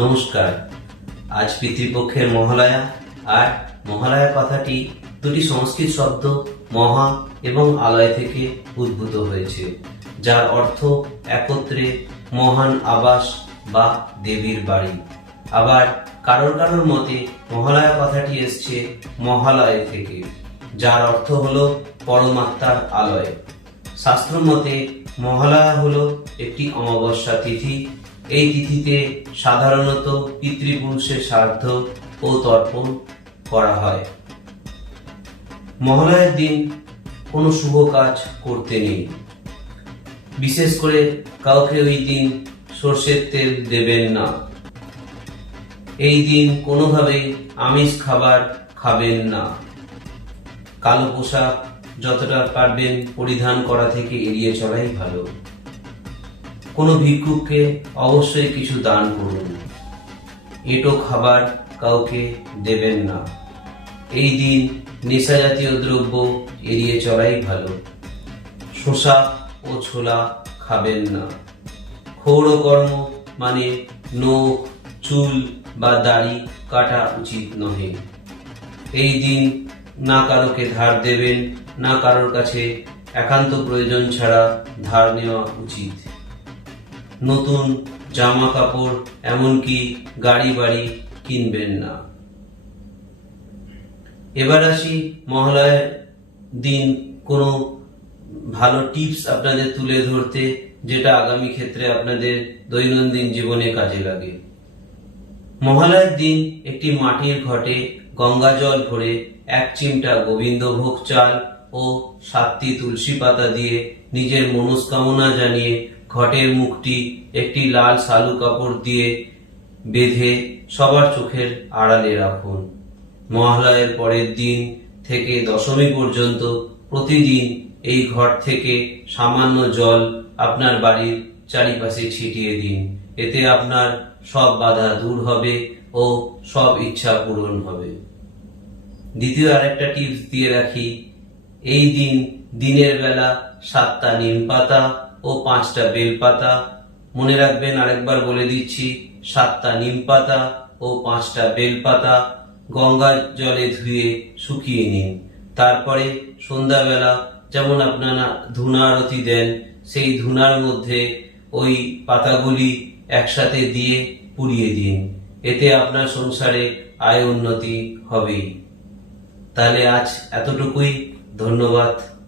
নমস্কার। আজ পিতৃপক্ষের মহালয়া, আর মহালয়া কথাটি দুটি সংস্কৃত শব্দ, মহা এবং আলয় থেকে উদ্ভূত হয়েছে, যার অর্থ একত্রে মহান আবাস বা দেবীর বাড়ি। আবার কারোর কারোর মতে মহালয়া কথাটি এসছে মহালয় থেকে, যার অর্থ হল পরমাত্মার আলয়। শাস্ত্র মতে মহালয়া হল একটি অমাবস্যা তিথি এই তিথিতে সাধারণত পিতৃপুরুষের শ্রাদ্ধ ও তর্পণ করা হয়। মহালয়ার দিন কোনো শুভ কাজ করতে নেই। বিশেষ করে কাউকে ওই দিন সর্ষের তেল দেবেন না। এই দিন কোনোভাবেই আমিষ খাবার খাবেন না। কালো পোশাক যতটা পারবেন পরিধান করা থেকে এড়িয়ে চলাই ভালো। কোনো ভিক্ষুককে অবশ্যই কিছু দান করুন। এটো খাবার কাউকে দেবেন না। এই দিন নেশা জাতীয় দ্রব্য এড়িয়ে চলাই ভালো। শসা ও ছোলা খাবেন না। ক্ষৌরকর্ম মানে নখ, চুল বা দাড়ি কাটা উচিত নহে। এই দিন না কারোকে ধার দেবেন, না কারোর কাছে একান্ত প্রয়োজন ছাড়া ধার নেওয়া উচিত। নতুন জামা কাপড় এমনকি গাড়ি বাড়ি কিনবেন না। এবার আসি মহালয়ার দিন। কোনো ভালো টিপস আপনাদের তুলে ধরতে, যেটা আগামী ক্ষেত্রে আপনাদের দৈনন্দিন জীবনে কাজে লাগে। মহালয়ার দিন একটি মাটির ঘটে, গঙ্গা জল ভরে এক চিমটা গোবিন্দভোগ চাল ও সাতটি তুলসী পাতা দিয়ে নিজের মনস্কামনা জানিয়ে ঘটের মুখটি একটি লাল শালু কাপড় দিয়ে বেঁধে সবার চোখের আড়ালে রাখুন। মহালয়ের পরের দিন থেকে দশমী পর্যন্ত প্রতিদিন এই ঘর থেকে সামান্য জল আপনার বাড়ির চারিপাশে ছিটিয়ে দিন। এতে আপনার সব বাধা দূর হবে ও সব ইচ্ছা পূরণ হবে। দ্বিতীয় আরেকটা টিপস দিয়ে রাখি, এই দিন দিনের বেলা সাতটা নিম পাতা ও পাঁচটা বেলপাতা মনে রাখবেন, আরেকবার বলে দিচ্ছি, সাতটা নিম পাতা ও পাঁচটা বেল পাতা গঙ্গা জলে ধুয়ে শুকিয়ে নিন। তারপরে সন্ধ্যাবেলা যেমন আপনারা ধুনা আরতি দেন, সেই ধুনার মধ্যে ওই পাতাগুলি একসাথে দিয়ে পুড়িয়ে দিন। এতে আপনার সংসারে আয় উন্নতি হবেই। তাহলে আজ এতটুকুই। ধন্যবাদ।